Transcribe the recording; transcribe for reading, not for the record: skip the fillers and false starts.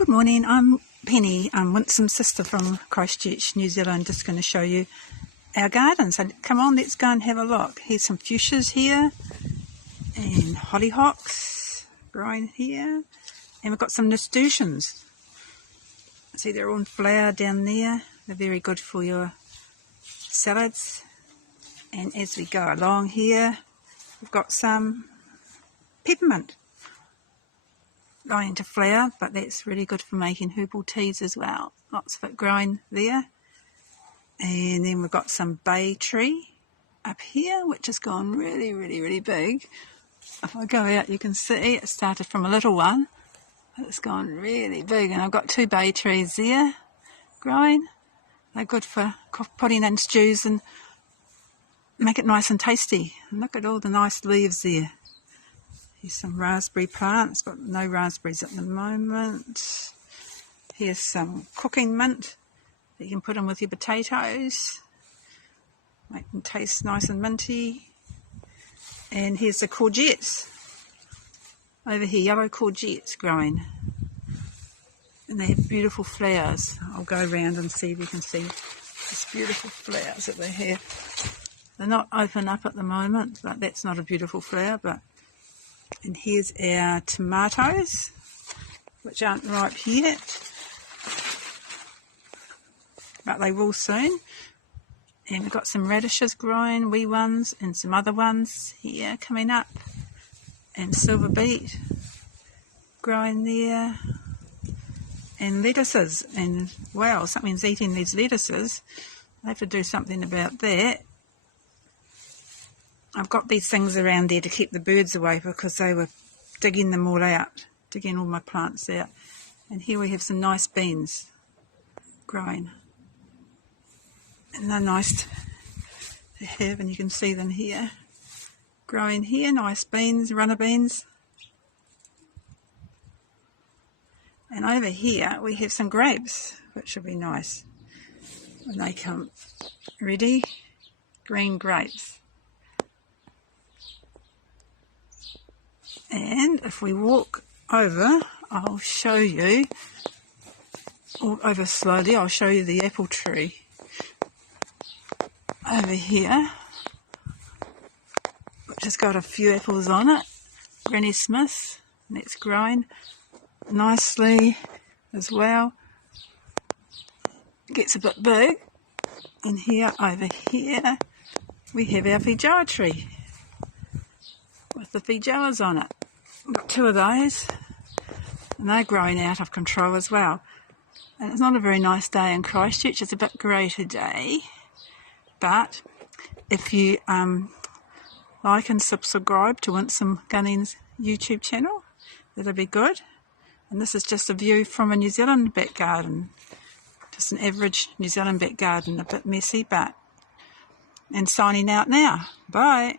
Good morning, I'm Penny. I'm Winsome's sister from Christchurch, New Zealand. Just going to show you our garden. So come on, let's go and have a look. Here's some fuchsias here and hollyhocks growing here. And we've got some nasturtiums. See, they're all in flower down there. They're very good for your salads. And as we go along here, we've got some peppermint going into flower, but that's really good for making herbal teas as well. Lots of it growing there. And then we've got some bay tree up here, which has gone really big. If I go out, you can see it started from a little one, but it's gone really big. And I've got two bay trees there growing. They're good for putting in stews and make it nice and tasty. And look at all the nice leaves there. Here's some raspberry plants, but no raspberries at the moment. Here's some cooking mint that you can put in with your potatoes. Make them taste nice and minty. And here's the courgettes. Over here, yellow courgettes growing. And they have beautiful flowers. I'll go around and see if you can see these beautiful flowers that they have. They're not open up at the moment, but that's not a beautiful flower, but and here's our tomatoes, which aren't ripe yet, but they will soon. And we've got some radishes growing, wee ones, and some other ones here coming up. And silver beet growing there. And lettuces. And wow, something's eating these lettuces. I have to do something about that. I've got these things around there to keep the birds away because they were digging them all out, digging all my plants out. And here we have some nice beans growing. And they're nice to have, and you can see them here. Growing here, nice beans, runner beans. And over here we have some grapes, which will be nice when they come ready. Green grapes. And if we walk over, I'll show you, walk over slowly, I'll show you the apple tree. Over here, which has got a few apples on it, Granny Smith, and it's growing nicely as well. It gets a bit big. And here, over here, we have our feijoa tree with the feijoas on it. Got two of those, and they're growing out of control as well. And it's not a very nice day in Christchurch. It's a bit grey today, but if you like and subscribe to Winsome Gunning's YouTube channel, that'll be good. And this is just a view from a New Zealand back garden, just an average New Zealand back garden, a bit messy, but and signing out now. Bye.